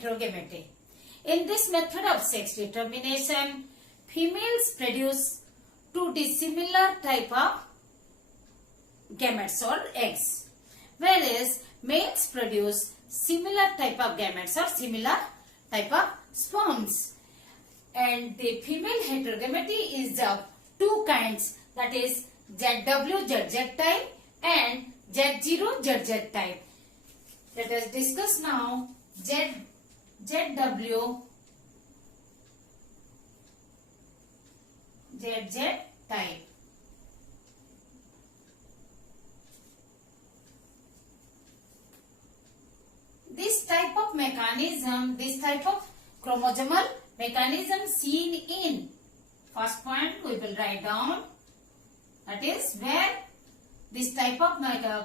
heterogamety. In this method of sex determination, females produce two dissimilar type of gametes or eggs, whereas males produce similar type of gametes or similar type of sperms. And the female heterogamety is of two kinds, that is ZW ZZ type and Z0 ZZ type. Let us discuss now ZW ZZ type. This type of mechanism, this type of chromosomal mechanism seen in, first point we will write down, that is where this type of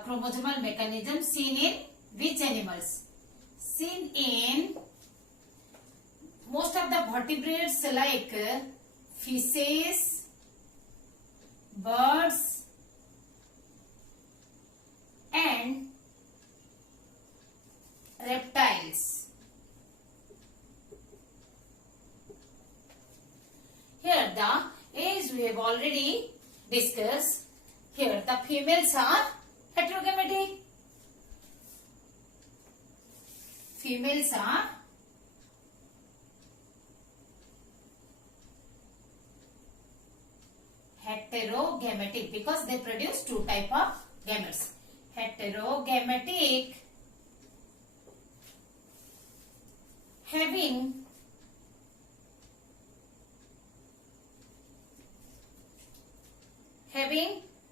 chromosomal mechanism seen in which animals? Seen in most of the vertebrates like fishes, birds and reptiles. Here the age we have already discussed. Here the females are heterogametic. Females are heterogametic because they produce two type of gametes. Heterogametic, having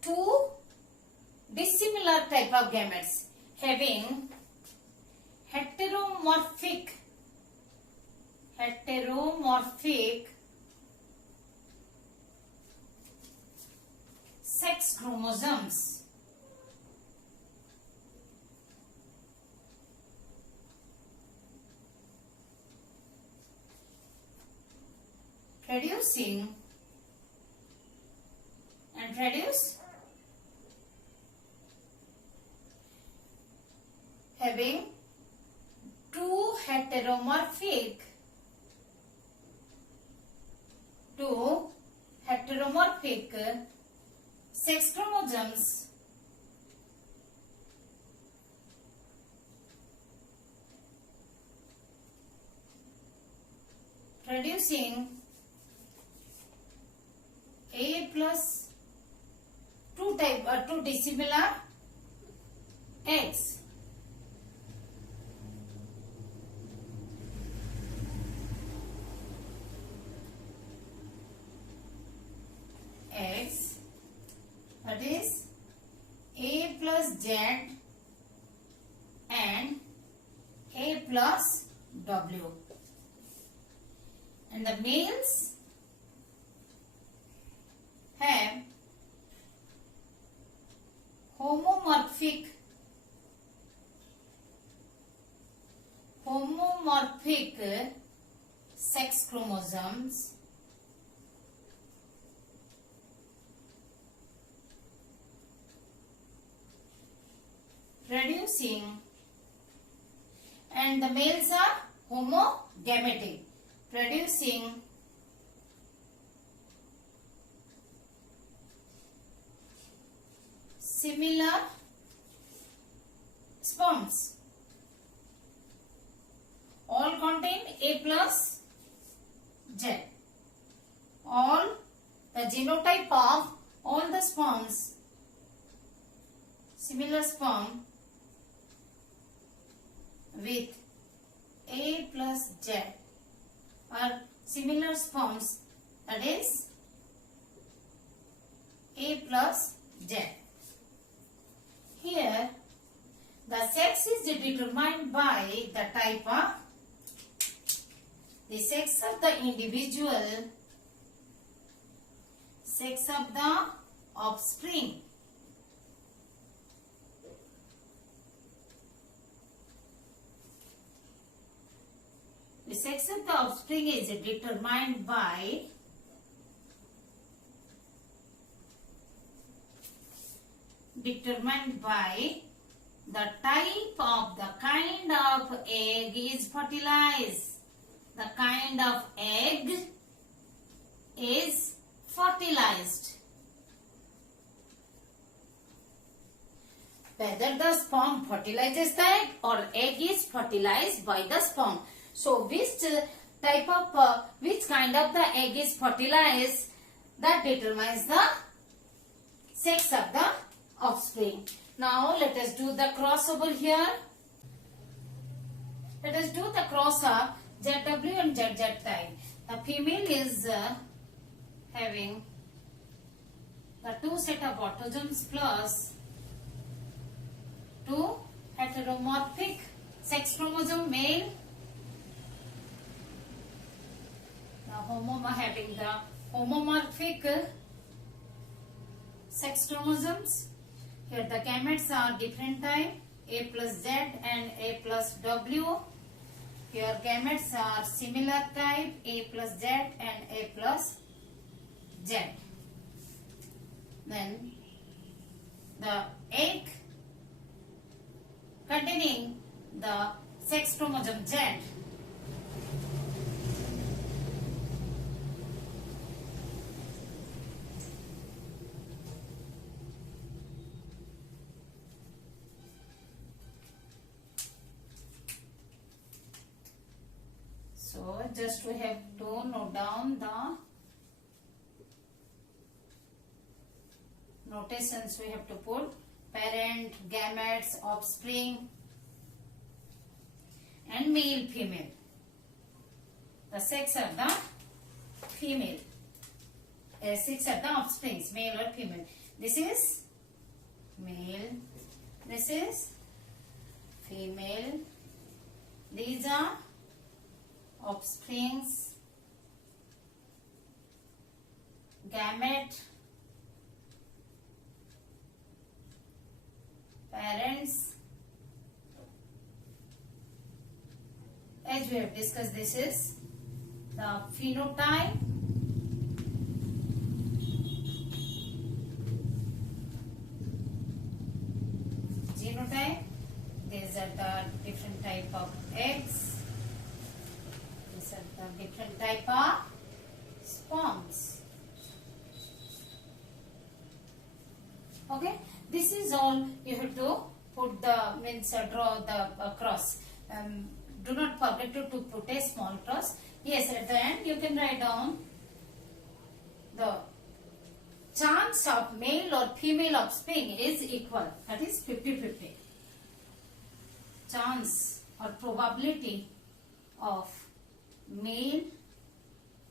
two dissimilar type of gametes, having heteromorphic sex chromosomes. Producing and produce having two heteromorphic sex chromosomes producing A plus two dissimilar eggs. That is A plus Z and A plus W. And the males have homomorphic sex chromosomes producing, and the males are homogametic, producing similar sperms. All contain A plus Z. All the genotype of all the sperms, similar sperm with A plus Z are similar sperms, that is A plus Z. Here the sex is determined by the type of the sex of the individual, sex of the offspring. The sex of the offspring is determined by The type of the kind of egg is fertilized. The kind of egg is fertilized. Whether the sperm fertilizes the egg or egg is fertilized by the sperm. So which type of which kind of the egg is fertilized, that determines the sex of the offspring. Now let us do the cross over here. Let us do the cross of ZW and ZZ type. The female is having the two set of autosomes plus two heteromorphic sex chromosome male. Having the homomorphic sex chromosomes. Here the gametes are different type, A plus Z and A plus W. Here gametes are similar type, A plus Z and A plus Z. Then the egg containing the sex chromosome Z So just we have to note down the notations. We have to put parent, gametes, offspring and male, female. The sex of the female. Sex of the offsprings, male or female. This is male. This is female. These are offsprings, gamete, parents. As we have discussed, this is the phenotype, genotype. These are the different type of eggs. These are the different type of sperms. Okay, this is all you have to put the draw the cross. Do not forget to put a small cross. Yes, at the end you can write down the chance of male or female offspring is equal. That is 50-50. Chance or probability of male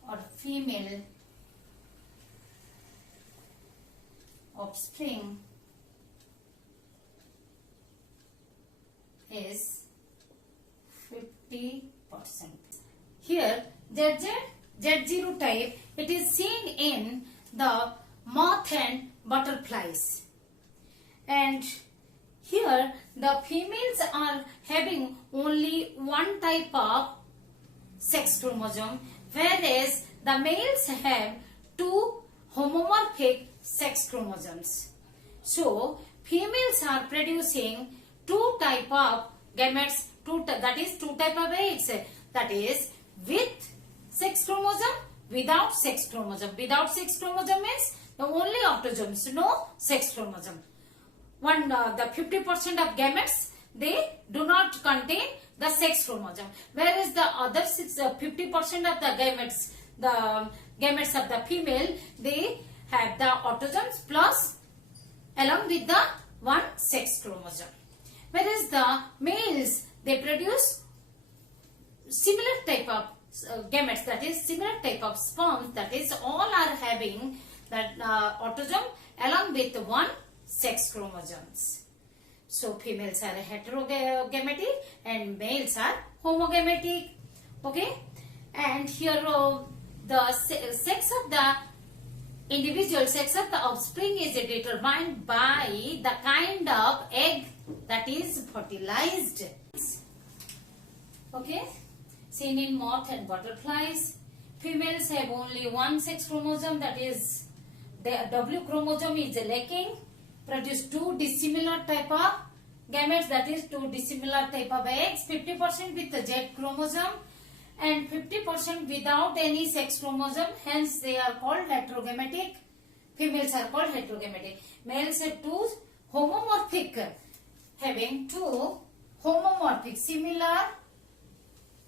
or female offspring is 50%. Here Z0 type, it is seen in the moth and butterflies, and here the females are having only one type of sex chromosome, whereas the males have two homomorphic sex chromosomes. So females are producing two type of gametes, that is two type of eggs, that is with sex chromosome, without sex chromosome. Without sex chromosome means the only autosomes, no sex chromosome. The 50% of gametes, they do not contain the sex chromosome, whereas the other 50% of the gametes of the female, they have the autosomes plus along with the one sex chromosome, whereas the males, they produce similar type of gametes, that is similar type of sperms, that is all are having that autosome along with one sex chromosomes. So females are heterogametic and males are homogametic. Okay, and here the sex of the individual, sex of the offspring is determined by the kind of egg that is fertilized. Okay, seen in moth and butterflies, females have only one sex chromosome, that is the W chromosome is lacking, produce two dissimilar type of gametes, that is two dissimilar type of eggs, 50% with the Z chromosome and 50% without any sex chromosome, hence they are called heterogametic. Females are called heterogametic. Males have two homomorphic, having two homomorphic, similar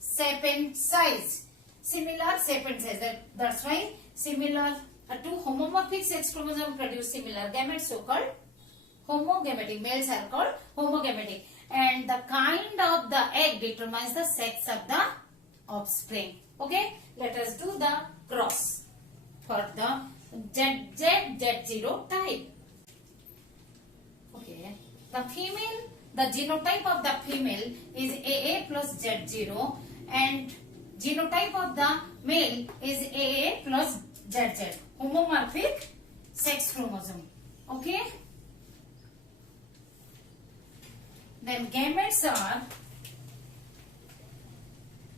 shape and size. Similar shape and size. That's why similar two homomorphic sex chromosome produce similar gametes, so called homogametic. Males are called homogametic. And the kind of the egg determines the sex of the offspring. Okay, let us do the cross for the Z0 type. Okay, the female, the genotype of the female is AA plus Z0 and genotype of the male is AA plus ZZ. Homomorphic sex chromosome. Okay. Then gametes are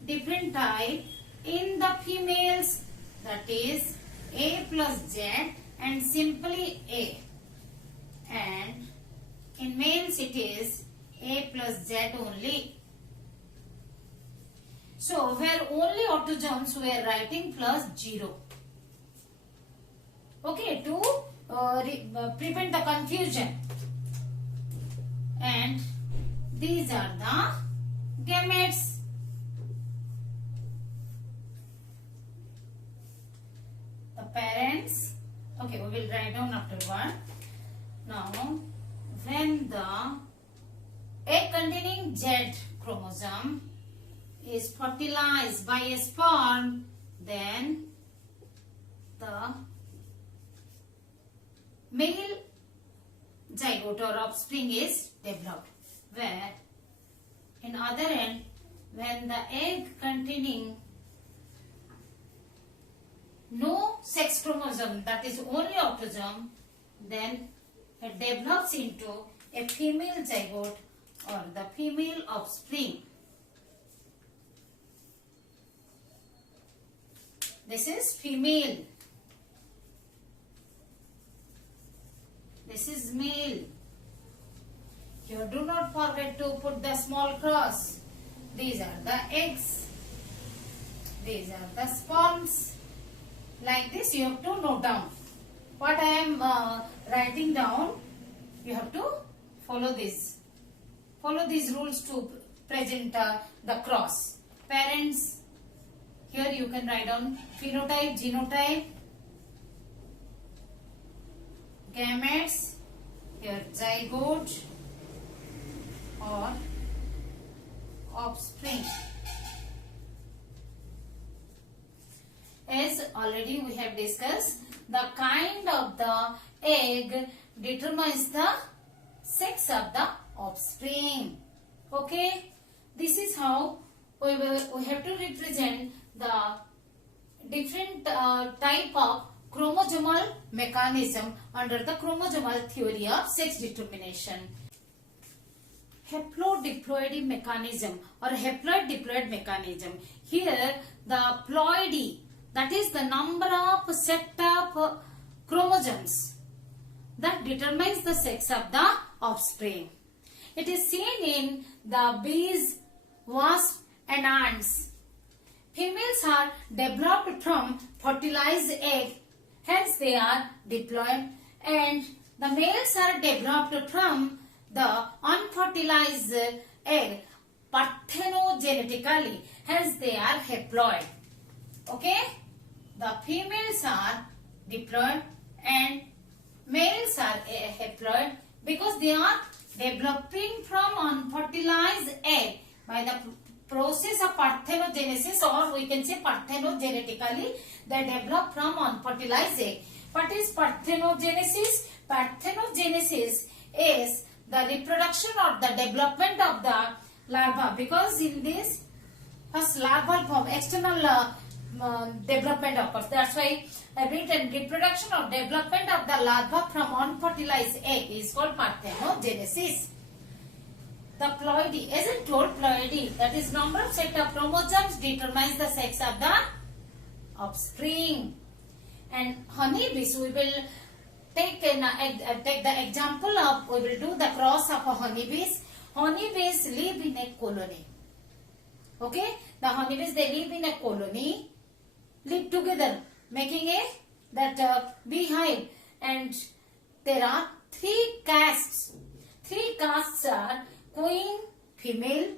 different type in the females, that is A plus Z and simply A, and in males it is A plus Z only. So where only autosomes we are writing plus 0. Okay, to prevent the confusion. And these are the gametes. The parents. Okay, we will write down after one. Now, when the egg containing Z chromosome is fertilized by a sperm, then the male zygote or offspring is developed. Where in other end, when the egg containing no sex chromosome, that is only autosome, then it develops into a female zygote or the female offspring. This is female. This is male. Here do not forget to put the small cross. These are the eggs. These are the sperms. Like this you have to note down. What I am writing down, you have to follow this. Follow these rules to present the cross. Parents, here you can write down phenotype, genotype, gametes, here zygote or offspring. As already we have discussed, the kind of the egg determines the sex of the offspring. Okay, this is how we have to represent the different type of chromosomal mechanism under the chromosomal theory of sex determination. Haplodiploidy mechanism or haploid diploid mechanism. Here the ploidy, that is the number of set of chromosomes, that determines the sex of the offspring. It is seen in the bees, wasps and ants. Females are developed from fertilized egg, hence they are diploid, and the males are developed from the unfertilized egg parthenogenetically, hence they are haploid. Okay, the females are diploid and males are haploid because they are developing from unfertilized egg by the process of parthenogenesis, or we can say parthenogenetically they develop from unfertilized egg. What is parthenogenesis? Parthenogenesis is the reproduction or the development of the larva, because in this first larval form external development occurs. That's why I written reproduction or development of the larva from unfertilized egg is called parthenogenesis. The ploidy, as I told, ploidy, that is number of set of chromosomes determines the sex of the offspring. And honeybees, we will take the example of, we will do the cross of honeybees. honeybees live in a colony. Okay, the honeybees, they live in a colony, live together, making a beehive, and there are three castes. Three castes are queen, female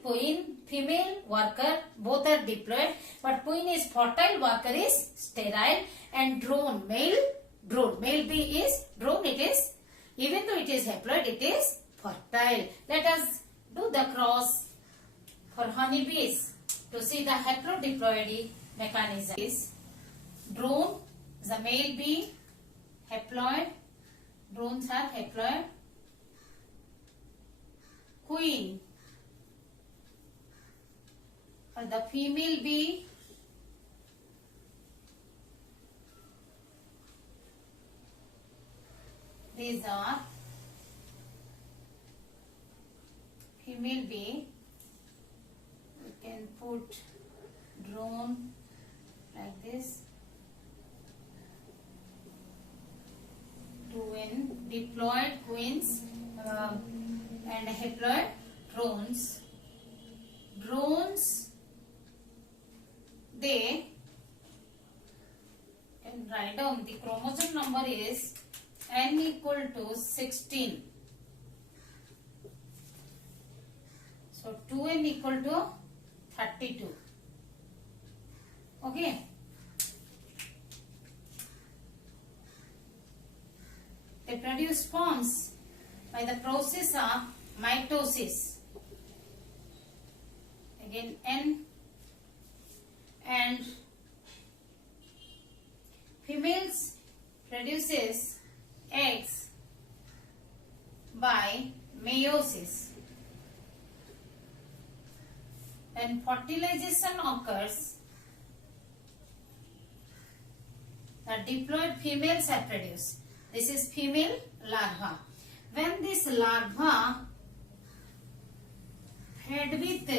worker, both are diploid, but queen is fertile, worker is sterile, and drone, male bee is drone, it is, even though it is haploid, it is fertile. Let us do the cross for honeybees to see the haplodiploidy mechanism. Is drone is a male bee, haploid, drones are haploid. Queen for the female bee, these are female bee. We can put drone like this. Twin diploid queens and haploid drones. Drones, they can write down the chromosome number is n equal to 16. So 2n equal to 32. Okay. They produce sperms by the process of mitosis. Again N, and females produces eggs by meiosis. When fertilization occurs, the diploid females are produced. This is female larva. When this larva fed with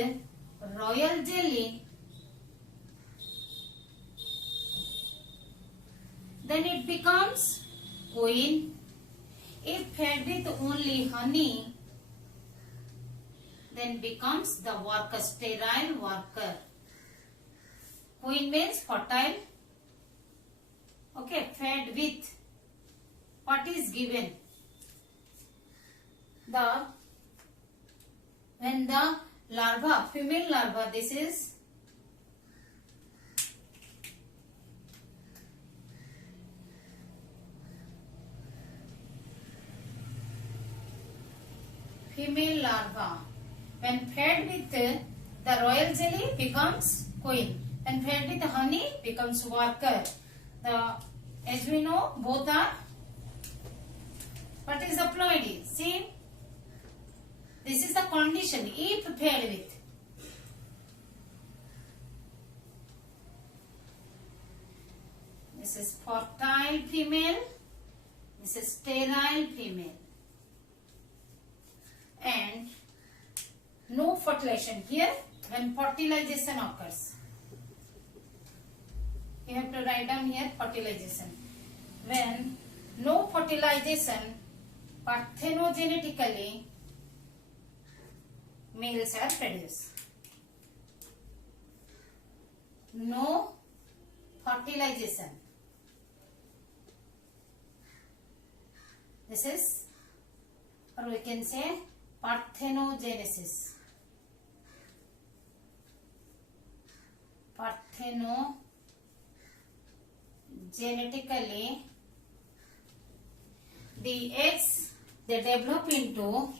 royal jelly, then it becomes queen. If fed with only honey, then becomes the worker, sterile worker. Queen means fertile. Okay, fed with what is given? When the larva, female larva, this is female larva. When fed with the royal jelly, becomes queen. When fed with honey, becomes worker. As we know, both are. What is haploidy? See, this is the condition. If fed with, this is fertile female, this is sterile female, and no fertilization. Here, when fertilization occurs, you have to write down here fertilization. When no fertilization, parthenogenetically males are produced. No fertilization. This is, or we can say, parthenogenesis. Parthenogenetically, the eggs, they develop into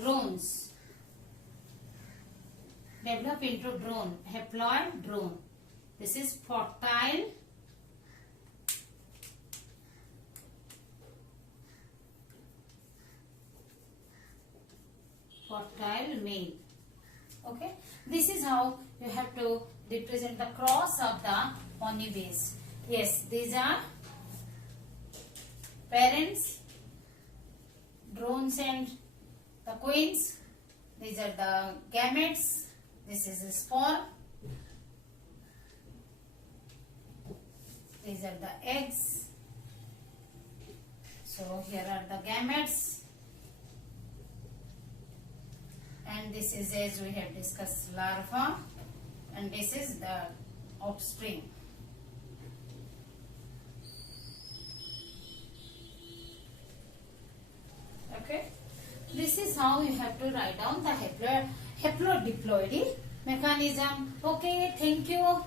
drones. Develop into drone, haploid drone. This is fertile male. Okay, this is how you have to represent the cross of the honeybees. Yes, these are parents, drones and the queens. These are the gametes. This is a spore. These are the eggs. So here are the gametes. and this is, as we have discussed, larva, and this is the offspring. Okay, this is how you have to write down the haplodiploidy mechanism. Okay, thank you.